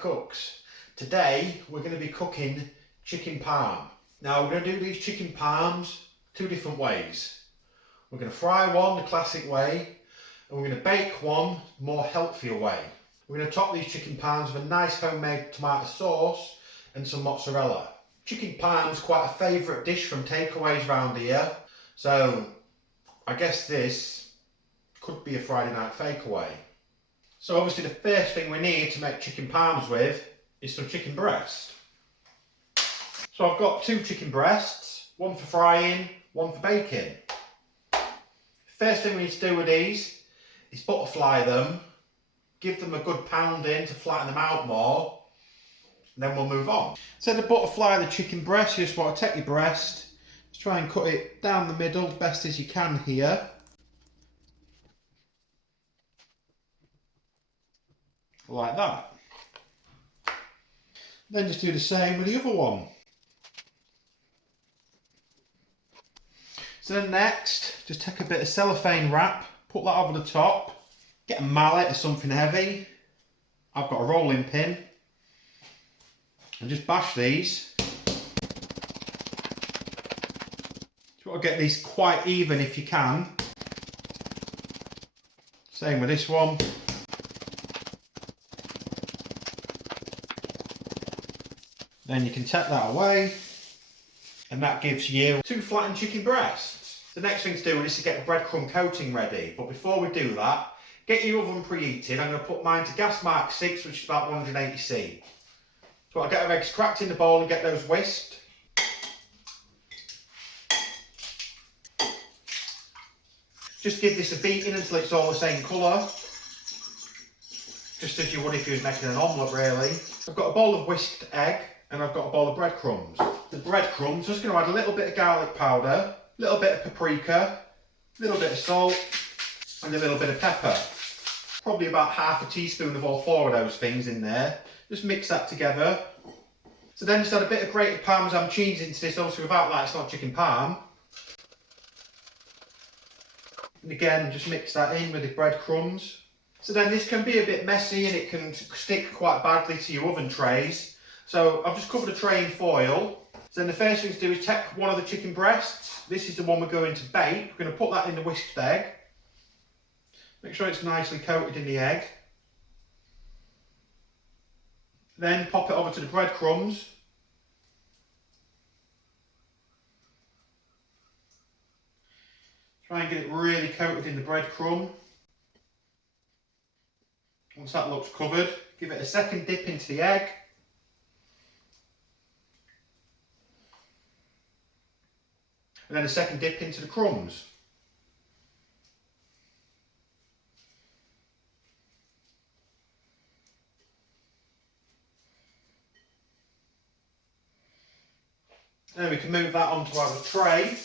Kirk Kooks. Today we're going to be cooking chicken parm. Now we're going to do these chicken parms two different ways. We're going to fry one the classic way, and we're going to bake one more healthier way. We're going to top these chicken parms with a nice homemade tomato sauce and some mozzarella. Chicken parm's quite a favourite dish from takeaways around here, so I guess this could be a Friday night takeaway. So obviously the first thing we need to make chicken parms with is some chicken breast. So I've got two chicken breasts, one for frying, one for baking. First thing we need to do with these is butterfly them, give them a good pounding to flatten them out more, and then we'll move on. So to butterfly the chicken breast, you just want to take your breast, just try and cut it down the middle best as you can here. Like that. Then just do the same with the other one. So then next, just take a bit of cellophane wrap, put that over the top, get a mallet or something heavy. I've got a rolling pin, and just bash these. You want to get these quite even if you can. Same with this one. Then you can take that away, and that gives you two flattened chicken breasts. The next thing to do is to get the breadcrumb coating ready, but before we do that, get your oven preheated. I'm going to put mine to gas mark 6, which is about 180°C. So I'll get our eggs cracked in the bowl and get those whisked. Just give this a beating until it's all the same colour, just as you would if you was making an omelette really. I've got a bowl of whisked egg, and I've got a bowl of breadcrumbs. The breadcrumbs, just going to add a little bit of garlic powder, a little bit of paprika, a little bit of salt, and a little bit of pepper. Probably about half a teaspoon of all four of those things in there. Just mix that together. So then just add a bit of grated Parmesan cheese into this, obviously without that it's not chicken parm. And again, just mix that in with the breadcrumbs. So then this can be a bit messy and it can stick quite badly to your oven trays. So I've just covered a tray in foil. So then the first thing to do is take one of the chicken breasts. This is the one we're going to bake. We're going to put that in the whisked egg. Make sure it's nicely coated in the egg. Then pop it over to the breadcrumbs. Try and get it really coated in the breadcrumb. Once that looks covered, give it a second dip into the egg. And then a second dip into the crumbs. Then we can move that onto our tray.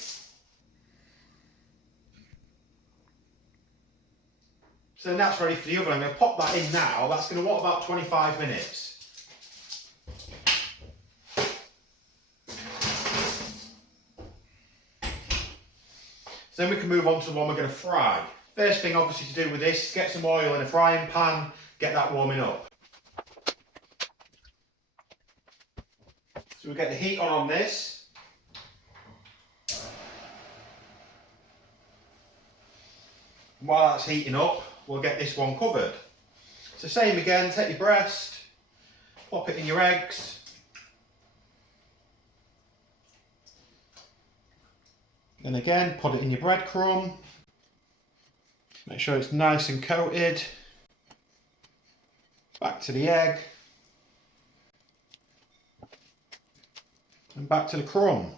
So then that's ready for the oven. I'm going to pop that in now. That's going to want about 25 minutes. So then we can move on to the one we're going to fry. First thing obviously to do with this is get some oil in a frying pan, get that warming up. So we get the heat on this. And while that's heating up, we'll get this one covered. So same again, take your breast, pop it in your eggs. And again, put it in your breadcrumb. Make sure it's nice and coated. Back to the egg. And back to the crumb.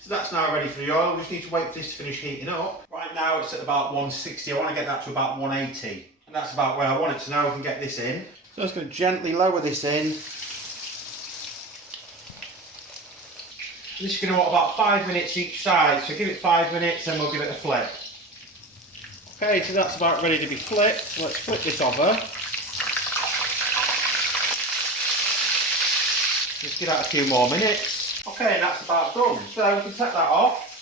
So that's now ready for the oil. We just need to wait for this to finish heating up. Right now it's at about 160. I want to get that to about 180. And that's about where I want it to now. We can get this in. So I'm just going to gently lower this in. This is going to want about 5 minutes each side, so give it 5 minutes and we'll give it a flip. Okay, so that's about ready to be flipped. Let's flip this over. Just give that a few more minutes. Okay, that's about done. So we can take that off.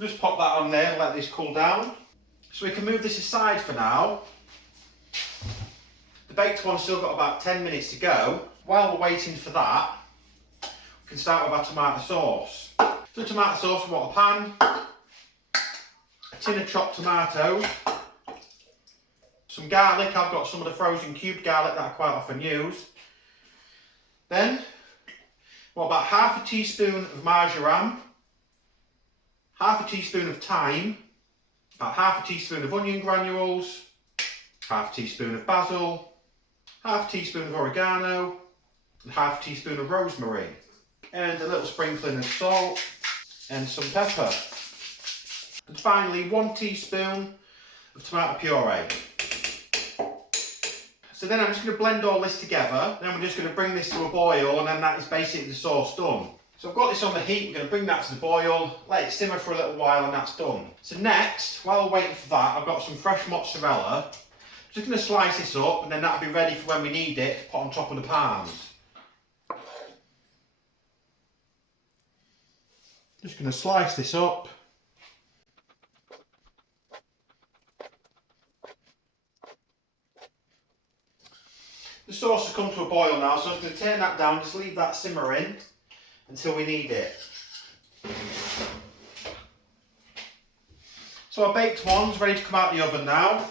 We'll just pop that on there and let this cool down. So we can move this aside for now. The baked one's still got about 10 minutes to go. While we're waiting for that, we can start with our tomato sauce. For the tomato sauce, we want a pan, a tin of chopped tomatoes, some garlic. I've got some of the frozen cubed garlic that I quite often use. Then, well, about half a teaspoon of marjoram, half a teaspoon of thyme, about half a teaspoon of onion granules, half a teaspoon of basil, half a teaspoon of oregano, and half a teaspoon of rosemary, and a little sprinkling of salt and some pepper. And finally, 1 teaspoon of tomato puree. So then I'm just going to blend all this together. Then we're just going to bring this to a boil, and then that is basically the sauce done. So I've got this on the heat. We're going to bring that to the boil, let it simmer for a little while, and that's done. So next, while we're waiting for that, I've got some fresh mozzarella. I'm just going to slice this up, and then that'll be ready for when we need it to put on top of the parms. Just going to slice this up. The sauce has come to a boil now, so I'm just going to turn that down, just leave that simmering until we need it. So our baked one's ready to come out the oven now.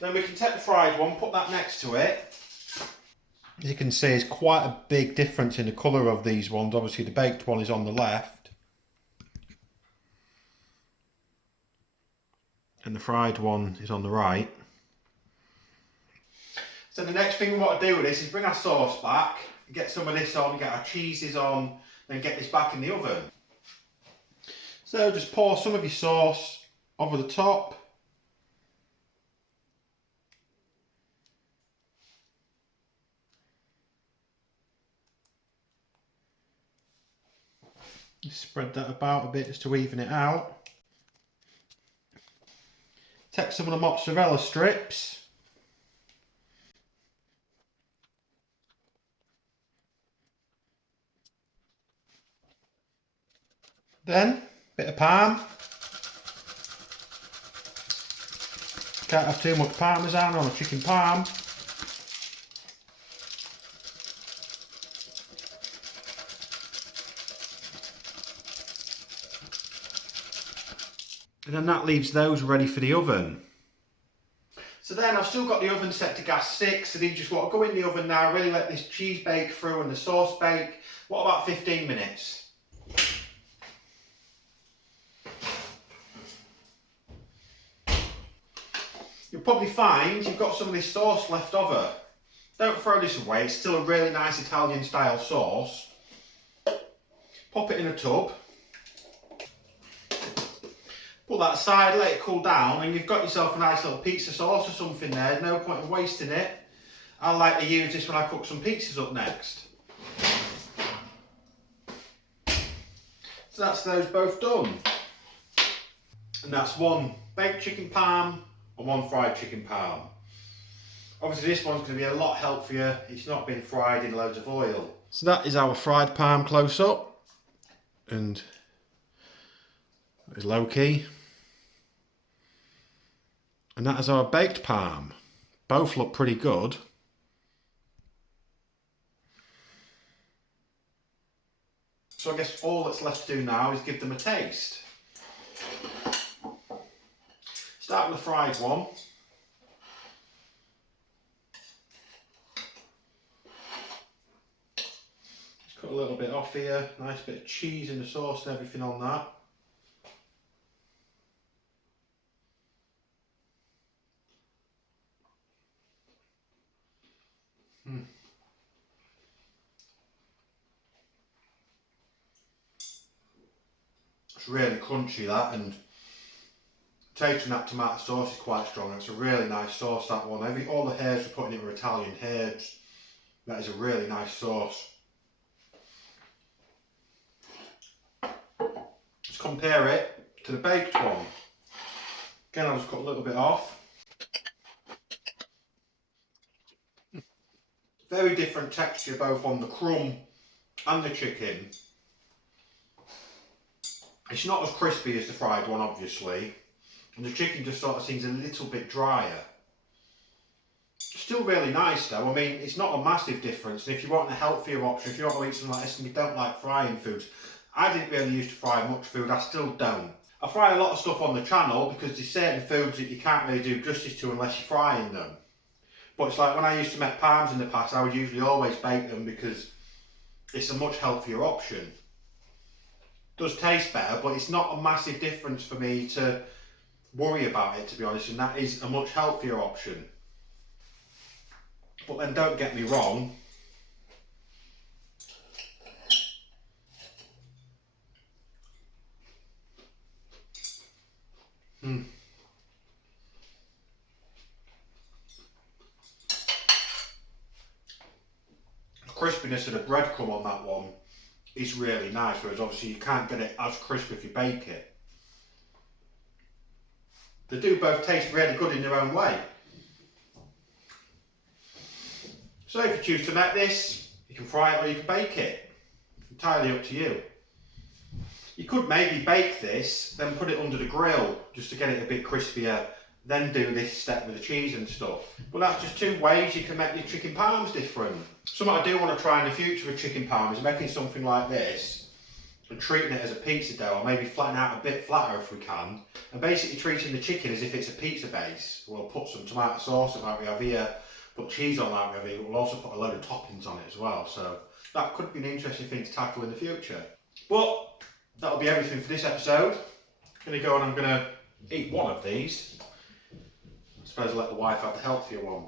Then we can take the fried one, put that next to it. As you can see, there's quite a big difference in the colour of these ones. Obviously the baked one is on the left and the fried one is on the right. So the next thing we want to do with this is bring our sauce back, get some of this on, get our cheeses on, then get this back in the oven. So just pour some of your sauce over the top. Just spread that about a bit just to even it out. Take some of the mozzarella strips. Then, bit of parm. Can't have too much parmesan on a chicken parm. And then that leaves those ready for the oven. So then I've still got the oven set to gas 6, so these just want to go in the oven now, really let this cheese bake through and the sauce bake. What about 15 minutes? You'll probably find you've got some of this sauce left over. Don't throw this away, it's still a really nice Italian style sauce. Pop it in a tub. Put that aside, let it cool down, and you've got yourself a nice little pizza sauce or something there. There's no point in wasting it. I like to use this when I cook some pizzas up next. So that's those both done. And that's 1 baked chicken parm and 1 fried chicken parm. Obviously this one's going to be a lot healthier. It's not been fried in loads of oil. So that is our fried parm close up. And it's low key. And that is our baked parm. Both look pretty good. So I guess all that's left to do now is give them a taste. Start with the fried one. Just cut a little bit off here. Nice bit of cheese in the sauce and everything on that. It's really crunchy, that, and tasting that tomato sauce is quite strong. It's a really nice sauce, that one. All the herbs we're putting in were Italian herbs. That is a really nice sauce. Let's compare it to the baked one. Again, I'll just cut a little bit off. Very different texture both on the crumb and the chicken. It's not as crispy as the fried one, obviously, and the chicken just sort of seems a little bit drier. Still really nice though. I mean, it's not a massive difference. And if you want a healthier option, if you want to eat something like this and you don't like frying foods, I didn't really used to fry much food. I still don't. I fry a lot of stuff on the channel because there's certain foods that you can't really do justice to unless you're frying them. But it's like when I used to make parms in the past, I would usually always bake them because it's a much healthier option. It does taste better, but it's not a massive difference for me to worry about it, to be honest, and that is a much healthier option. But then don't get me wrong, the crispiness of the breadcrumb on that one is really nice, whereas obviously you can't get it as crisp if you bake it. They do both taste really good in their own way. So if you choose to make this, you can fry it or you can bake it. Entirely up to you. You could maybe bake this, then put it under the grill just to get it a bit crispier, then do this step with the cheese and stuff. But that's just two ways you can make your chicken parms different. Something I do want to try in the future with chicken parm is making something like this and treating it as a pizza dough, or maybe flatten out a bit flatter if we can, and basically treating the chicken as if it's a pizza base. We'll put some tomato sauce like we have here, put cheese on like we have here, we'll also put a load of toppings on it as well, so that could be an interesting thing to tackle in the future. But that'll be everything for this episode. I'm going to go and I'm going to eat one of these. I suppose I'll let the wife have the healthier one.